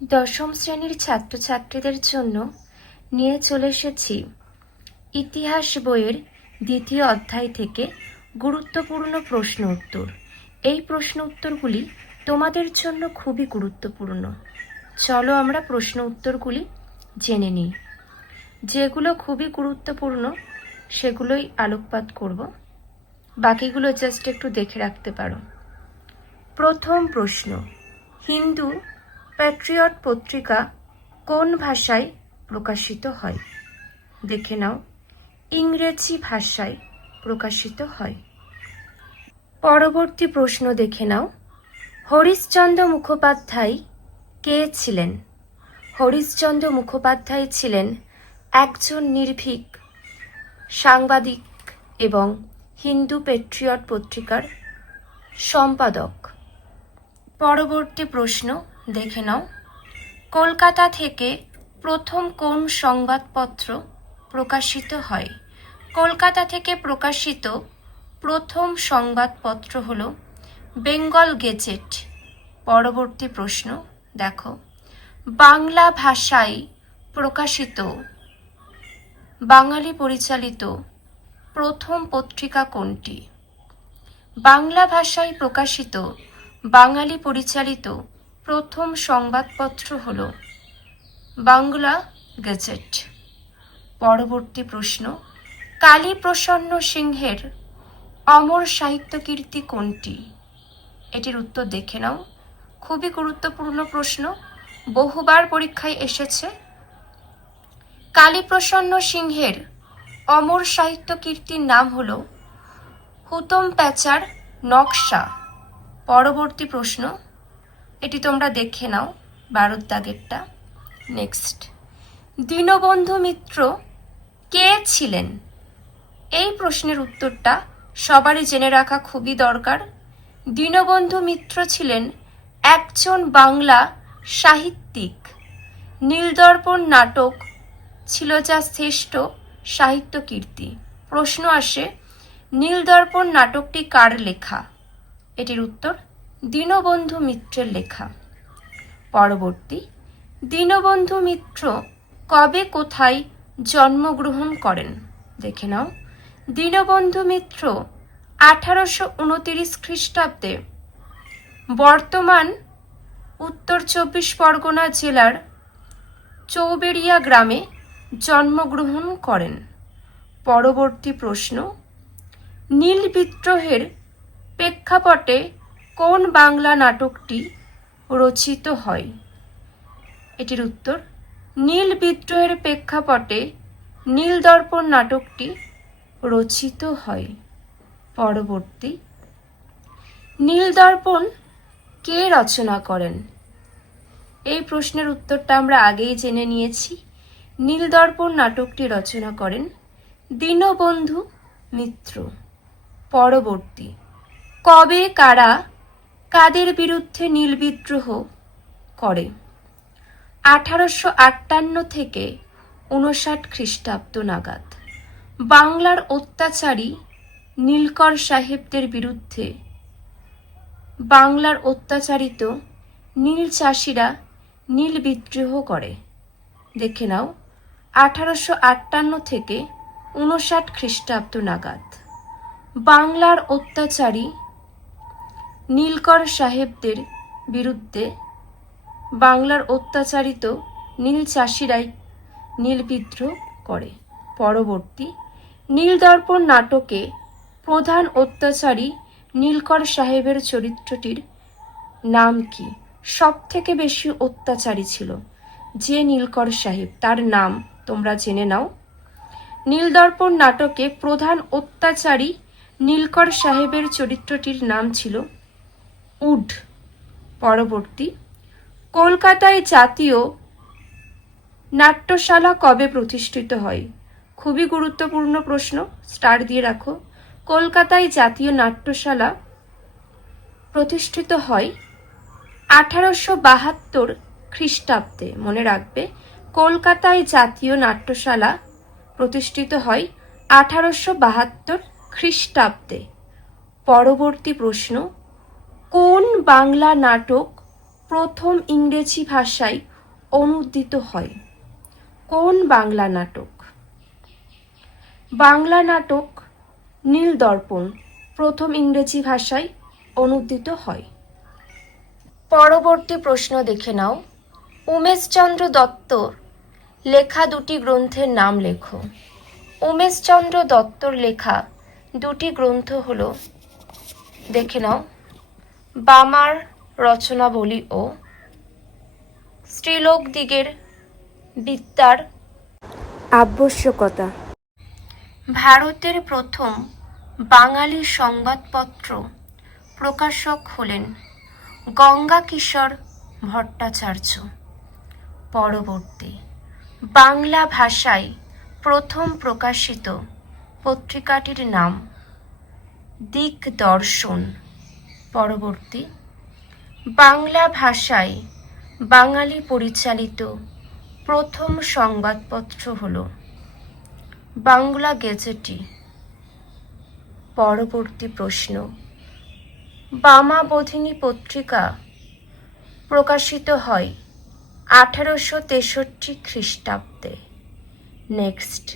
দশম শ্রেণীর ছাত্রছাত্রীদের জন্য নিয়ে চলে এসেছি ইতিহাস বইয়ের দ্বিতীয় অধ্যায় থেকে গুরুত্বপূর্ণ প্রশ্ন উত্তর। এই প্রশ্ন উত্তরগুলি তোমাদের জন্য খুবই গুরুত্বপূর্ণ। চলো আমরা প্রশ্ন উত্তরগুলি জেনে নিই। যেগুলো খুবই গুরুত্বপূর্ণ সেগুলোই আলোকপাত করব, বাকিগুলো জাস্ট একটু দেখে রাখতে পারো। প্রথম প্রশ্ন, হিন্দু প্যাট্রিয়ট পত্রিকা কোন ভাষায় প্রকাশিত হয়? দেখে নাও, ইংরেজি ভাষায় প্রকাশিত হয়। পরবর্তী প্রশ্ন দেখে নাও, হরিশচন্দ্র মুখোপাধ্যায় কে ছিলেন? হরিশচন্দ্র মুখোপাধ্যায় ছিলেন একজন নির্ভীক সাংবাদিক এবং হিন্দু প্যাট্রিয়ট পত্রিকার সম্পাদক। পরবর্তী প্রশ্ন দেখে নাও, কলকাতা থেকে প্রথম কোন সংবাদপত্র প্রকাশিত হয়? কলকাতা থেকে প্রকাশিত প্রথম সংবাদপত্র হল বেঙ্গল গেজেট। পরবর্তী প্রশ্ন দেখো, বাংলা ভাষায় প্রকাশিত বাঙালি পরিচালিত প্রথম পত্রিকা কোনটি? বাংলা ভাষায় প্রকাশিত বাঙালি পরিচালিত প্রথম সংবাদপত্র হল বাংলা গেজেট। পরবর্তী প্রশ্ন, কালীপ্রসন্ন সিংহের অমর সাহিত্য কীর্তি কোনটি? এটির উত্তর দেখে নাও, খুবই গুরুত্বপূর্ণ প্রশ্ন, বহুবার পরীক্ষায় এসেছে। কালীপ্রসন্ন সিংহের অমর সাহিত্য কীর্তির নাম হল হুতম প্যাঁচার নকশা। পরবর্তী প্রশ্ন, এটি তোমরা দেখে নাও, 12 দাগেরটা। নেক্সট, দীনবন্ধু মিত্র কে ছিলেন? এই প্রশ্নের উত্তরটা সবারই জেনে রাখা খুবই দরকার। দীনবন্ধু মিত্র ছিলেন একজন বাংলা সাহিত্যিক। নীলদর্পণ নাটক ছিল যা শ্রেষ্ঠ সাহিত্য কীর্তি। প্রশ্ন আসে, নীলদর্পণ নাটকটি কার লেখা? এটির উত্তর দীনবন্ধু মিত্রের লেখা। পরবর্তী, দীনবন্ধু মিত্র কবে কোথায় জন্মগ্রহণ করেন? দেখে নাও, দীনবন্ধু মিত্র 1829 খ্রিস্টাব্দে বর্তমান উত্তর 24 পরগনা জেলার চৌবেড়িয়া গ্রামে জন্মগ্রহণ করেন। পরবর্তী প্রশ্ন, নীল বিদ্রোহের প্রেক্ষাপটে কোন বাংলা নাটকটি রচিত হয়? এটির উত্তর নীল বিদ্রোহের প্রেক্ষাপটে নীলদর্পণ নাটকটি রচিত হয়। পরবর্তী, নীলদর্পণ কে রচনা করেন? এই প্রশ্নের উত্তরটা আমরা আগেই জেনে নিয়েছি। নীলদর্পণ নাটকটি রচনা করেন দীনবন্ধু মিত্র। পরবর্তী, কবে কারা কাদের বিরুদ্ধে নীল বিদ্রোহ করে? 1858 থেকে 59 খ্রিস্টাব্দ নাগাদ বাংলার অত্যাচারী নীলকর সাহেবদের বিরুদ্ধে বাংলার অত্যাচারিত নীল চাষিরা নীল বিদ্রোহ করে। দেখে নাও, 1858 থেকে 59 খ্রিস্টাব্দ নাগাদ বাংলার অত্যাচারী নীলকর সাহেবদের বিরুদ্ধে বাংলার অত্যাচারিত নীল চাষিরাই নীল বিদ্রোহ করে। পরবর্তী, নীলদর্পণ নাটকে প্রধান অত্যাচারী নীলকর সাহেবের চরিত্রটির নাম কি? সব থেকে বেশি অত্যাচারী ছিল যে নীলকর সাহেব, তার নাম তোমরা জেনে নাও। নীলদর্পণ নাটকে প্রধান অত্যাচারী নীলকর সাহেবের চরিত্রটির নাম ছিল উড। পরবর্তী, কলকাতায় জাতীয় নাট্যশালা কবে প্রতিষ্ঠিত হয়? খুবই গুরুত্বপূর্ণ প্রশ্ন, স্টার দিয়ে রাখো। কলকাতায় জাতীয় নাট্যশালা প্রতিষ্ঠিত হয় 1872 খ্রিস্টাব্দে। মনে রাখবে, কলকাতায় জাতীয় নাট্যশালা প্রতিষ্ঠিত হয় 1872 খ্রিস্টাব্দে। পরবর্তী প্রশ্ন, কোন বাংলা নাটক প্রথম ইংরেজি ভাষায় অনূদিত হয়? কোন বাংলা নাটক? বাংলা নাটক নীলদর্পণ প্রথম ইংরেজি ভাষায় অনূদিত হয়। পরবর্তী প্রশ্ন দেখে নাও। উমেশচন্দ্র দত্তর লেখা দুটি গ্রন্থের নাম লেখো। উমেশচন্দ্র দত্তর লেখা দুটি গ্রন্থ হলো, দেখে নাও, বামার রচনাবলী ও স্ত্রীলোকদিগের বিদ্যার আবশ্যকতা। ভারতের প্রথম বাঙালি সংবাদপত্র প্রকাশক হলেন গঙ্গাকিশোর ভট্টাচার্য। পরবর্তী, বাংলা ভাষায় প্রথম প্রকাশিত পত্রিকাটির নাম দিকদর্শন। পরবর্তী, বাংলা ভাষায় বাঙালি পরিচালিত প্রথম সংবাদপত্র হল বাংলা গেজেটি। পরবর্তী প্রশ্ন, বামাবোধিনী পত্রিকা প্রকাশিত হয় 1863 খ্রিস্টাব্দে। নেক্সট,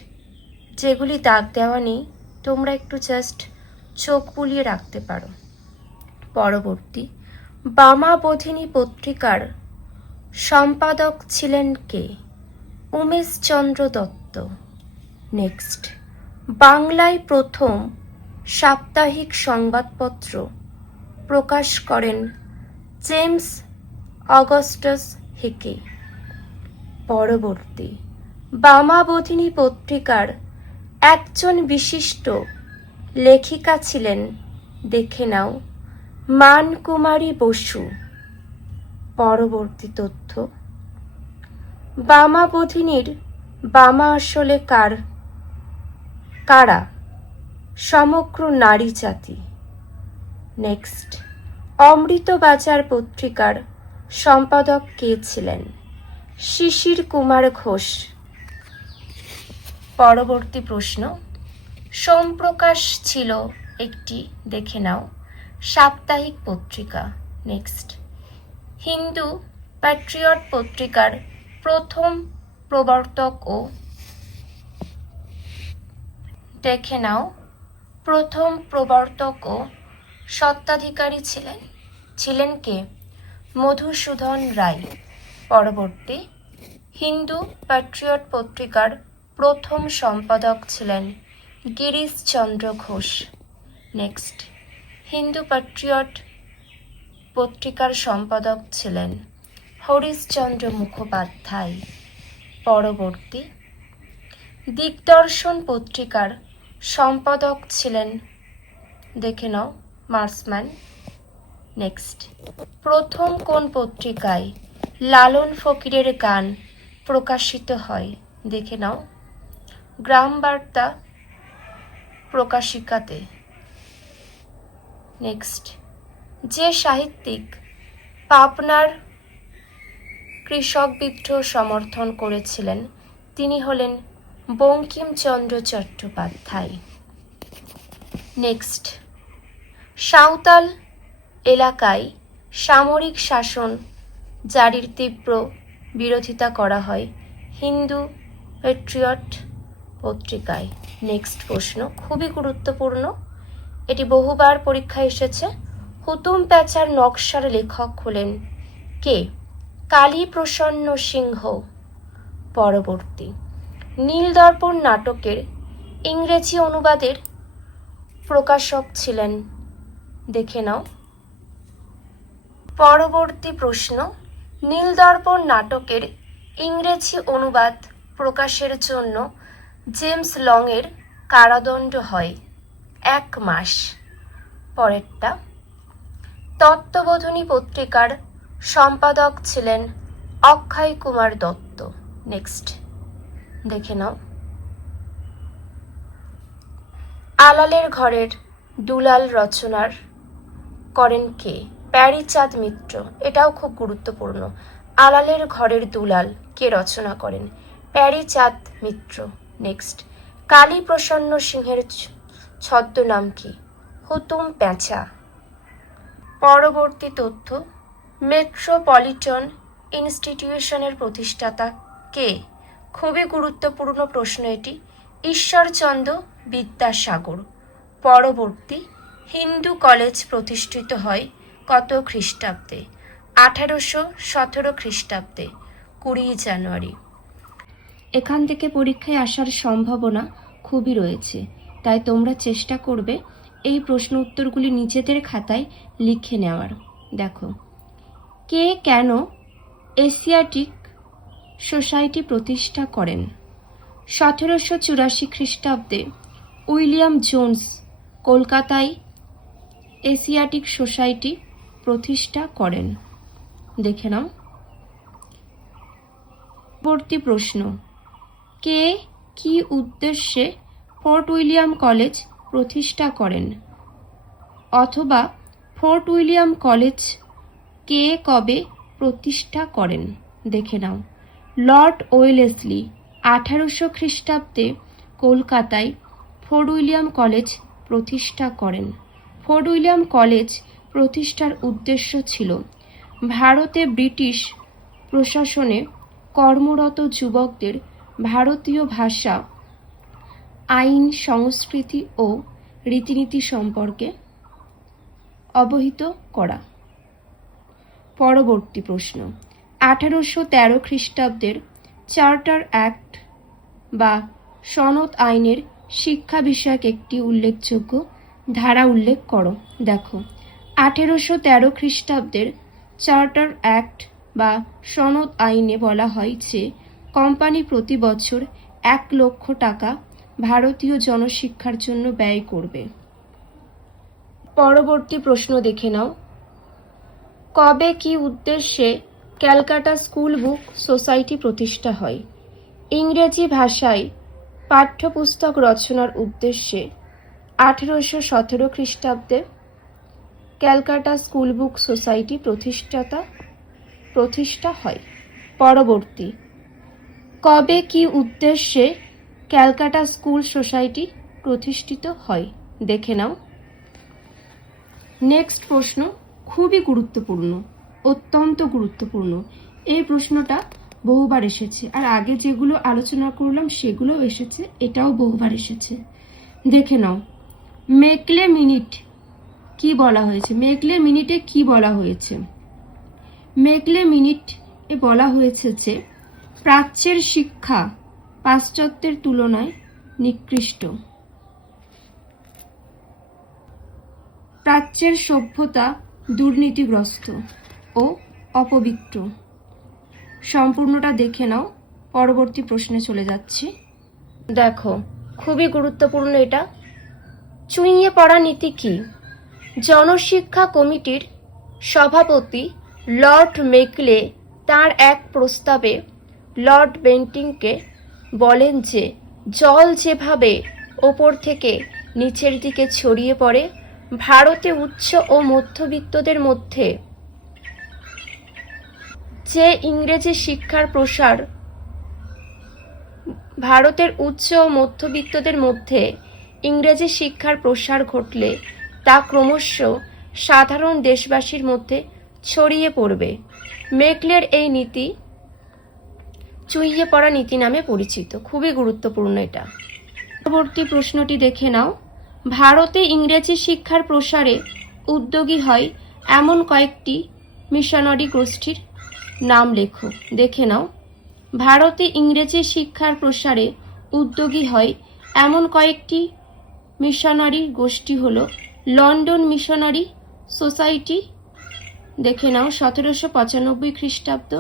যেগুলি দাগ দেওয়া নেই তোমরা একটু জাস্ট চোখ বুলিয়ে রাখতে পারো। পরবর্তী, বামাবোধিনী পত্রিকার সম্পাদক ছিলেন কে? উমেশচন্দ্র দত্ত। নেক্সট, বাংলায় প্রথম সাপ্তাহিক সংবাদপত্র প্রকাশ করেন জেমস অগাস্টাস হেকে। পরবর্তী, বামাবোধিনী পত্রিকার একজন বিশিষ্ট লেখিকা ছিলেন, দেখে নাও, মানকুমারী বসু। পরবর্তী তথ্য, বামাবোধিনীর বামা আসলে কারা? সমগ্র নারী জাতি। নেক্সট, অমৃতবাজার পত্রিকার সম্পাদক কে ছিলেন? শিশির কুমার ঘোষ। পরবর্তী প্রশ্ন, সোমপ্রকাশ ছিল একটি, দেখে নাও, সাপ্তাহিক পত্রিকা। নেক্সট, হিন্দু প্যাট্রিয়ট পত্রিকার প্রথম প্রবর্তক ও, দেখে নাও, প্রথম প্রবর্তক ও স্বত্বাধিকারী ছিলেন কে? মধুসূদন রায়। পরবর্তী, হিন্দু প্যাট্রিয়ট পত্রিকার প্রথম সম্পাদক ছিলেন গিরিশচন্দ্র ঘোষ। নেক্সট, হিন্দু প্যাট্রিয়ট পত্রিকার সম্পাদক ছিলেন হরিশচন্দ্র মুখোপাধ্যায়। পরবর্তী, দিকদর্শন পত্রিকার সম্পাদক ছিলেন, দেখে নাও, মার্সম্যান। নেক্সট, প্রথম কোন পত্রিকায় লালন ফকিরের গান প্রকাশিত হয়? দেখে নাও, গ্রাম বার্তা প্রকাশিকাতে। নেক্সট, যে সাহিত্যিক পাবনার কৃষক বিদ্রোহ সমর্থন করেছিলেন তিনি হলেন বঙ্কিমচন্দ্র চট্টোপাধ্যায়। নেক্সট, সাঁওতাল এলাকায় সামরিক শাসন জারির তীব্র বিরোধিতা করা হয় হিন্দু প্যাট্রিয়ট পত্রিকায়। নেক্সট প্রশ্ন, খুবই গুরুত্বপূর্ণ, এটি বহুবার পরীক্ষায় এসেছে। হুতুম প্যাঁচার নকশার লেখক হলেন কে? কালীপ্রসন্ন সিংহ। পরবর্তী, নীলদর্পণ নাটকের ইংরেজি অনুবাদের প্রকাশক ছিলেন, দেখে নাও। পরবর্তী প্রশ্ন, নীলদর্পণ নাটকের ইংরেজি অনুবাদ প্রকাশের জন্য জেমস লং এর কারাদণ্ড হয় 1 মাস। পরেরটা, তত্ত্ববোধিনী পত্রিকার সম্পাদক ছিলেন অক্ষয় কুমার দত্ত। নেক্সট, দেখে নাও, আলালের ঘরের দুলাল রচনার করেন কে? প্যারীচাঁদ মিত্র। এটাও খুব গুরুত্বপূর্ণ, আলালের ঘরের দুলাল কে রচনা করেন? প্যারীচাঁদ মিত্র। নেক্সট, কালীপ্রসন্ন সিংহের ছদ্মনাম কি? হুতুম প্যাঁচা। পরবর্তী তথ্য, মেট্রোপলিটন ইনস্টিটিউশনের প্রতিষ্ঠাতা কে? খুবই গুরুত্বপূর্ণ প্রশ্ন এটি। ঈশ্বরচন্দ্র বিদ্যাসাগর। পরবর্তী, হিন্দু কলেজ প্রতিষ্ঠিত হয় কত খ্রিস্টাব্দে? 1817 খ্রিস্টাব্দে, 20 জানুয়ারি। এখান থেকে পরীক্ষায় আসার সম্ভাবনা খুবই রয়েছে, তাই তোমরা চেষ্টা করবে এই প্রশ্ন উত্তরগুলি নিজেদের খাতায় লিখে নেওয়ার। দেখো, কে কেন এশিয়াটিক সোসাইটি প্রতিষ্ঠা করেন? 1784 খ্রিস্টাব্দে উইলিয়াম জোন্স কলকাতায় এশিয়াটিক সোসাইটি প্রতিষ্ঠা করেন। দেখে নাও। পরবর্তী প্রশ্ন, কে কি উদ্দেশ্যে ফোর্ট উইলিয়াম কলেজ প্রতিষ্ঠা করেন? অথবা ফোর্ট উইলিয়াম কলেজ কে কবে প্রতিষ্ঠা করেন? দেখে নাও। লর্ড ওয়েলেসলি 1800 খ্রিস্টাব্দে কলকাতায় ফোর্ট উইলিয়াম কলেজ প্রতিষ্ঠা করেন। ফোর্ট উইলিয়াম কলেজ প্রতিষ্ঠার উদ্দেশ্য ছিল ভারতে ব্রিটিশ প্রশাসনে কর্মরত যুবকদের ভারতীয় ভাষা, আইন, সংস্কৃতি ও রীতিনীতি সম্পর্কে অবহিত করা। পরবর্তী প্রশ্ন, 1813 খ্রিস্টাব্দের চার্টার অ্যাক্ট বা সনদ আইনের শিক্ষা বিষয়ক একটি উল্লেখযোগ্য ধারা উল্লেখ করো। দেখো, 1813 খ্রিস্টাব্দের চার্টার অ্যাক্ট বা সনদ আইনে বলা হয় যে কোম্পানি প্রতি বছর 1 লক্ষ টাকা ভারতীয় জনশিক্ষার জন্য ব্যয় করবে। পরবর্তী প্রশ্ন দেখে নাও। কবে কি উদ্দেশ্যে ক্যালকাটা স্কুল বুক সোসাইটি প্রতিষ্ঠা হয়? ইংরেজি ভাষায় পাঠ্যপুস্তক রচনার উদ্দেশ্যে 1817 খ্রিস্টাব্দে ক্যালকাটা স্কুল বুক সোসাইটি প্রতিষ্ঠা হয়। পরবর্তী, কবে কি উদ্দেশ্যে ক্যালকাটা স্কুল সোসাইটি প্রতিষ্ঠিত হয়? দেখে নাও। নেক্সট প্রশ্ন খুবই গুরুত্বপূর্ণ, অত্যন্ত গুরুত্বপূর্ণ। এই প্রশ্নটা বহুবার এসেছে, আর আগে যেগুলো আলোচনা করলাম সেগুলোও এসেছে, এটাও বহুবার এসেছে। দেখে নাও, মেকলে মিনিট কি বলা হয়েছে? মেকলে মিনিটে কি বলা হয়েছে? মেকলে মিনিট এ বলা হয়েছে যে প্রাচ্যের শিক্ষা পাশ্চাত্যের তুলনায় নিকৃষ্ট, প্রাচ্যের সভ্যতা দুর্নীতিগ্রস্ত ও অপবিত্র। সম্পূর্ণটা দেখে নাও, পরবর্তী প্রশ্নে চলে যাচ্ছি। দেখো, খুবই গুরুত্বপূর্ণ এটা। চুইয়ে পড়া নীতি কি? জনশিক্ষা কমিটির সভাপতি লর্ড মেকলে তার এক প্রস্তাবে লর্ড বেন্টিংকে বলেন যে জল যেভাবে ওপর থেকে নিচের দিকে ছড়িয়ে পড়ে, ভারতে উচ্চ ও মধ্যবিত্তদের মধ্যে যে ইংরেজি শিক্ষার প্রসার, ভারতের উচ্চ ও মধ্যবিত্তদের মধ্যে ইংরেজি শিক্ষার প্রসার ঘটলে তা ক্রমশ সাধারণ দেশবাসীর মধ্যে ছড়িয়ে পড়বে। মেকলের এই নীতি চুইয়ে পড়া নীতি নামে পরিচিত। খুবই গুরুত্বপূর্ণ এটা। পরবর্তী প্রশ্নটি দেখে নাও। ভারতে ইংরেজি শিক্ষার প্রসারে উদ্যোগী হয় এমন কয়েকটি মিশনারি গোষ্ঠীর নাম লেখো। দেখে নাও। ভারতে ইংরেজি শিক্ষার প্রসারে উদ্যোগী হয় এমন কয়েকটি মিশনারি গোষ্ঠী হলো লন্ডন মিশনারি সোসাইটি। দেখে নাও, 1795 খ্রিস্টাব্দ।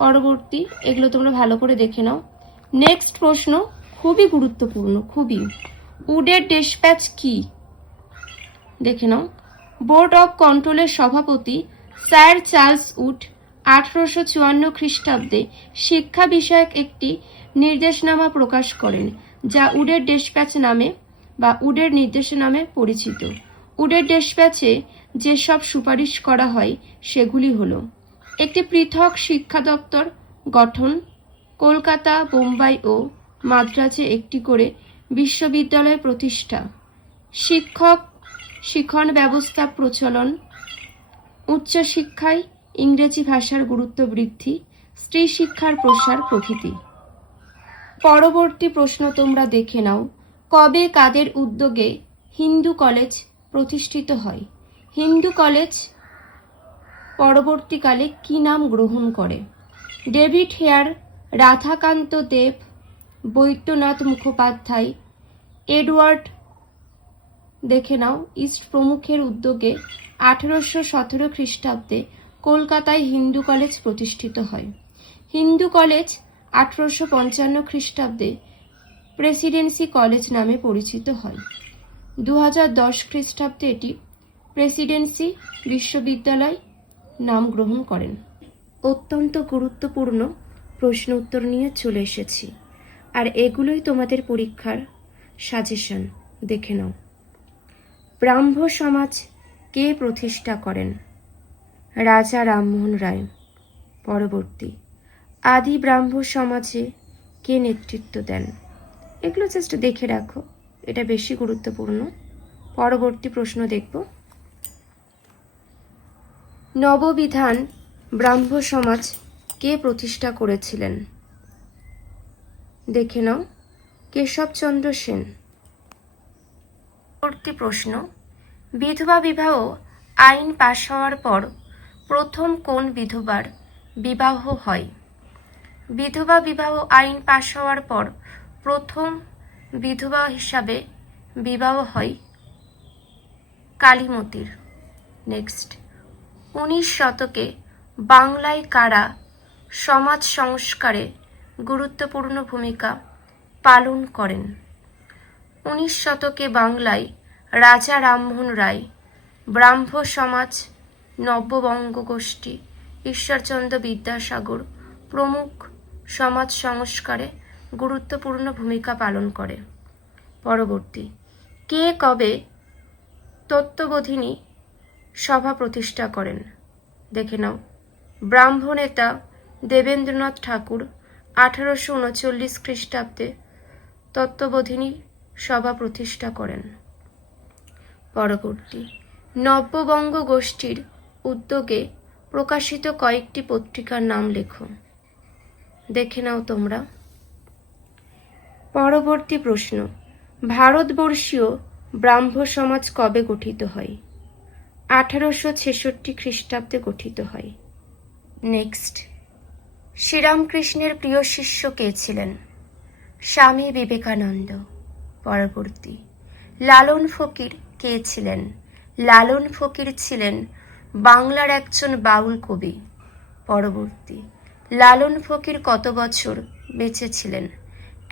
পরবর্তী, এগুলো তোমরা ভালো করে দেখে নাও। নেক্সট প্রশ্ন খুবই গুরুত্বপূর্ণ, খুবই। উডের ডেসপ্যাচ কি? দেখে নাও। বোর্ড অফ কন্ট্রোলের সভাপতি স্যার চার্লস উড 1854 খ্রিস্টাব্দে শিক্ষা বিষয়ক একটি নির্দেশনামা প্রকাশ করেন, যা উডের ডেসপ্যাচ নামে বা উডের নির্দেশ নামে পরিচিত। উডের ডেসপ্যাচে যেসব সুপারিশ করা হয় সেগুলি হলো: একটি পৃথক শিক্ষা দপ্তর গঠন, কলকাতা, বোম্বাই ও মাদ্রাজে একটি করে বিশ্ববিদ্যালয় প্রতিষ্ঠা, শিক্ষক শিক্ষণ ব্যবস্থা প্রচলন, উচ্চশিক্ষায় ইংরেজি ভাষার গুরুত্ব বৃদ্ধি, স্ত্রী শিক্ষার প্রসার প্রভৃতি। পরবর্তী প্রশ্ন তোমরা দেখে নাও, কবে কাদের উদ্যোগে হিন্দু কলেজ প্রতিষ্ঠিত হয়? হিন্দু কলেজ পরবর্তীকালে কি নাম গ্রহণ করে? ডেভিড হেয়ার, রাধাকান্ত দেব, বৈদ্যনাথ মুখোপাধ্যায়, এডওয়ার্ড দেখে নাও ইস্ট প্রমুখের উদ্যোগে 1817 খ্রিস্টাব্দে কলকাতায় হিন্দু কলেজ প্রতিষ্ঠিত হয়। হিন্দু কলেজ 1855 খ্রিস্টাব্দে প্রেসিডেন্সি কলেজ নামে পরিচিত হয়। 2010 খ্রিস্টাব্দে এটি প্রেসিডেন্সি বিশ্ববিদ্যালয় নাম গ্রহণ করেন। অত্যন্ত গুরুত্বপূর্ণ প্রশ্ন উত্তর নিয়ে চলে এসেছি, আর এগুলোই তোমাদের পরীক্ষার সাজেশন। দেখে নাও। ব্রাহ্ম সমাজ কে প্রতিষ্ঠা করেন? রাজা রামমোহন রায়। পরবর্তী, আদি ব্রাহ্ম সমাজে কে নেতৃত্ব দেন? এগুলো জাস্ট দেখে রাখো, এটা বেশি গুরুত্বপূর্ণ। পরবর্তী প্রশ্ন দেখব, নববিধান ব্রাহ্ম সমাজ কে প্রতিষ্ঠা করেছিলেন? দেখে নাও, কেশবচন্দ্র সেন। পরবর্তী প্রশ্ন, বিধবা বিবাহ আইন পাশ হওয়ার পর প্রথম কোন বিধবার বিবাহ হয়? বিধবা বিবাহ আইন পাশ হওয়ার পর প্রথম বিধবা হিসাবে বিবাহ হয় কালীমতির। নেক্সট, 19 শতকে বাংলায় কারা সমাজ সংস্কারে গুরুত্বপূর্ণ ভূমিকা পালন করেন? 19 শতকে বাংলায় রাজা রামমোহন রায়, ব্রাহ্ম সমাজ, নব্যবঙ্গ গোষ্ঠী, ঈশ্বরচন্দ্র বিদ্যাসাগর প্রমুখ সমাজ সংস্কারে গুরুত্বপূর্ণ ভূমিকা পালন করে। পরবর্তী, কে কবে তত্ত্ববোধিনী সভা প্রতিষ্ঠা করেন? দেখে নাও, ব্রাহ্ম নেতা দেবেন্দ্রনাথ ঠাকুর 1839 খ্রিস্টাব্দে তত্ত্ববোধিনী সভা প্রতিষ্ঠা করেন। পরবর্তী, নব্যবঙ্গ গোষ্ঠীর উদ্যোগে প্রকাশিত কয়েকটি পত্রিকার নাম লেখো। দেখে নাও তোমরা। পরবর্তী প্রশ্ন, ভারতবর্ষীয় ব্রাহ্ম সমাজ কবে গঠিত হয়? 1866 খ্রিস্টাব্দে গঠিত হয়। নেক্সট, শ্রীরামকৃষ্ণের প্রিয় শিষ্য কে ছিলেন? স্বামী বিবেকানন্দ। পরবর্তী, লালন ফকির কে ছিলেন? লালন ফকির ছিলেন বাংলার একজন বাউল কবি। পরবর্তী, লালন ফকির কত বছর বেঁচে ছিলেন?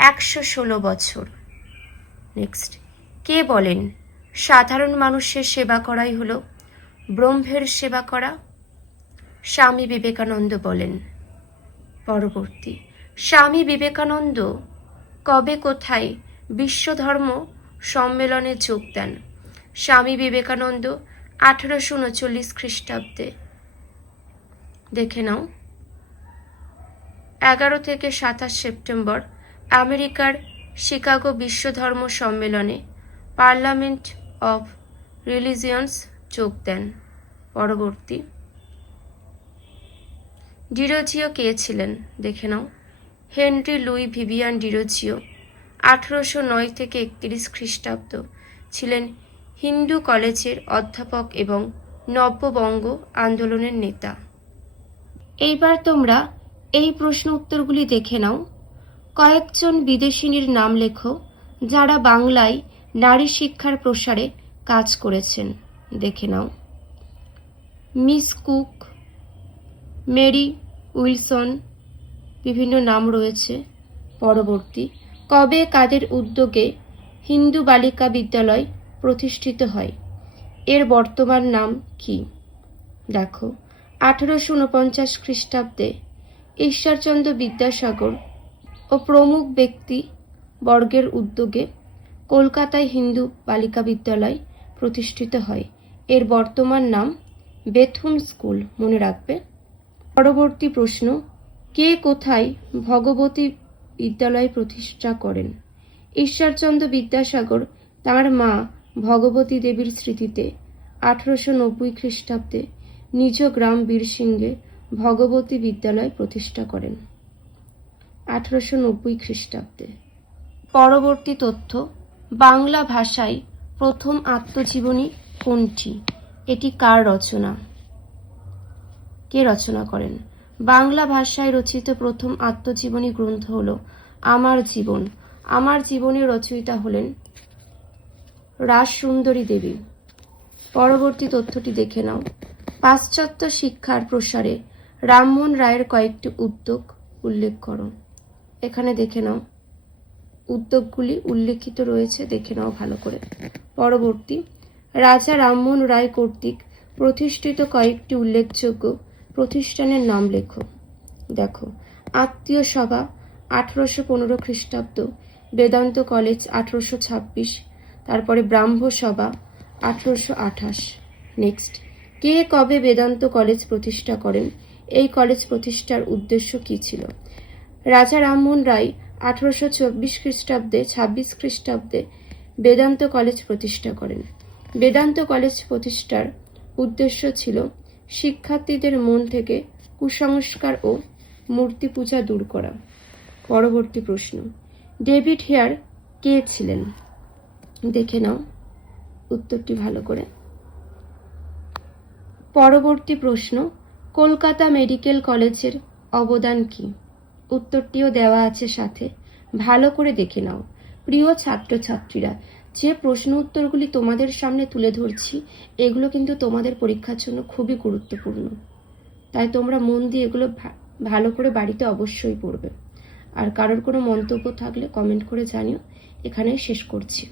116 বছর। নেক্সট, কে বলেন সাধারণ মানুষের সেবা করাই হলো ব্রহ্মের সেবা করা? স্বামী বিবেকানন্দ বলেন। পরবর্তী, স্বামী বিবেকানন্দ কবে কোথায় বিশ্বধর্ম সম্মেলনে যোগ দেন? স্বামী বিবেকানন্দ 1839 খ্রিস্টাব্দে। দেখে নাও, 11 থেকে 27 সেপ্টেম্বর আমেরিকার শিকাগো বিশ্বধর্ম সম্মেলনে পার্লামেন্ট অফ রিলিজিয়ন্স যোগ দেন। পরবর্তী, ডিরোজিও কে ছিলেন? দেখে নাও, হেনরি লুই ভিভিয়ান ডিরোজিও 1809 থেকে 31 খ্রিস্টাব্দ ছিলেন হিন্দু কলেজের অধ্যাপক এবং নব্যবঙ্গ আন্দোলনের নেতা। এইবার তোমরা এই প্রশ্ন উত্তরগুলি দেখে নাও। কয়েকজন বিদেশিনীর নাম লেখো যারা বাংলায় নারী শিক্ষার প্রসারে কাজ করেছেন। দেখে নাও, মিস কুক, মেরি উইলসন, বিভিন্ন নাম রয়েছে। পরবর্তী, কবে কাদের উদ্যোগে হিন্দু বালিকা বিদ্যালয় প্রতিষ্ঠিত হয়? এর বর্তমান নাম কি? দেখো, 1849 খ্রিস্টাব্দে ঈশ্বরচন্দ্র বিদ্যাসাগর ও প্রমুখ ব্যক্তি বর্গের উদ্যোগে কলকাতায় হিন্দু বালিকা বিদ্যালয় প্রতিষ্ঠিত হয়। এর বর্তমান নাম বেথুন স্কুল, মনে রাখবে। পরবর্তী প্রশ্ন, কে কোথায় ভগবতী বিদ্যালয় প্রতিষ্ঠা করেন? ঈশ্বরচন্দ্র বিদ্যাসাগর তাঁর মা ভগবতী দেবীর স্মৃতিতে 1890 খ্রিস্টাব্দে নিজ গ্রাম বীরসিংহে ভগবতী বিদ্যালয় প্রতিষ্ঠা করেন 1890 খ্রিস্টাব্দে। পরবর্তী তথ্য, বাংলা ভাষায় প্রথম আত্মজীবনী কোনটি? এটি কার রচনা? কে রচনা করেন? বাংলা ভাষায় রচিত প্রথম আত্মজীবনী গ্রন্থ হল আমার জীবন। আমার জীবনের রচয়িতা হলেন রাসসুন্দরী দেবী। পরবর্তী তথ্যটি দেখে নাও। পাশ্চাত্য শিক্ষার প্রসারে রামমোহন রায়ের কয়েকটি উদ্যোগ উল্লেখ করো। এখানে দেখে নাও, উদ্যোগগুলি উল্লেখিত রয়েছে, দেখে নাও ভালো করে। পরবর্তী, রাজা রামমোহন রায় কর্তৃক প্রতিষ্ঠিত কয়েকটি উল্লেখযোগ্য প্রতিষ্ঠানের নাম লেখো। দেখো, আত্মীয় সভা 1815 খ্রিস্টাব্দ, বেদান্ত কলেজ 1826, তারপরে ব্রাহ্ম সভা 1828। নেক্সট, কে কবে বেদান্ত কলেজ প্রতিষ্ঠা করেন? এই কলেজ প্রতিষ্ঠার উদ্দেশ্য কি ছিল? রাজা রামমোহন রায় 1824 খ্রিস্টাব্দে 26 খ্রিস্টাব্দে বেদান্ত কলেজ প্রতিষ্ঠা করেন। বেদান্ত কলেজ প্রতিষ্ঠার উদ্দেশ্য ছিল শিক্ষার্থীদের মন থেকে কুসংস্কার ও মূর্তি পূজা দূর করা। পরবর্তী প্রশ্ন, ডেভিড হেয়ার কে ছিলেন? দেখে নাও উত্তরটি ভালো করে। পরবর্তী প্রশ্ন, কলকাতা মেডিকেল কলেজের অবদান কি? উত্তরটিও দেওয়া আছে সাথে, ভালো করে দেখে নাও। প্রিয় ছাত্রছাত্রীরা, যে প্রশ্ন উত্তরগুলি তোমাদের সামনে তুলে ধরছি এগুলো কিন্তু তোমাদের পরীক্ষার জন্য খুবই গুরুত্বপূর্ণ, তাই তোমরা মন দিয়ে এগুলো ভালো করে বাড়িতে অবশ্যই পড়বে। আর কারোর কোনো মন্তব্য থাকলে কমেন্ট করে জানিও। এখানেই শেষ করছি।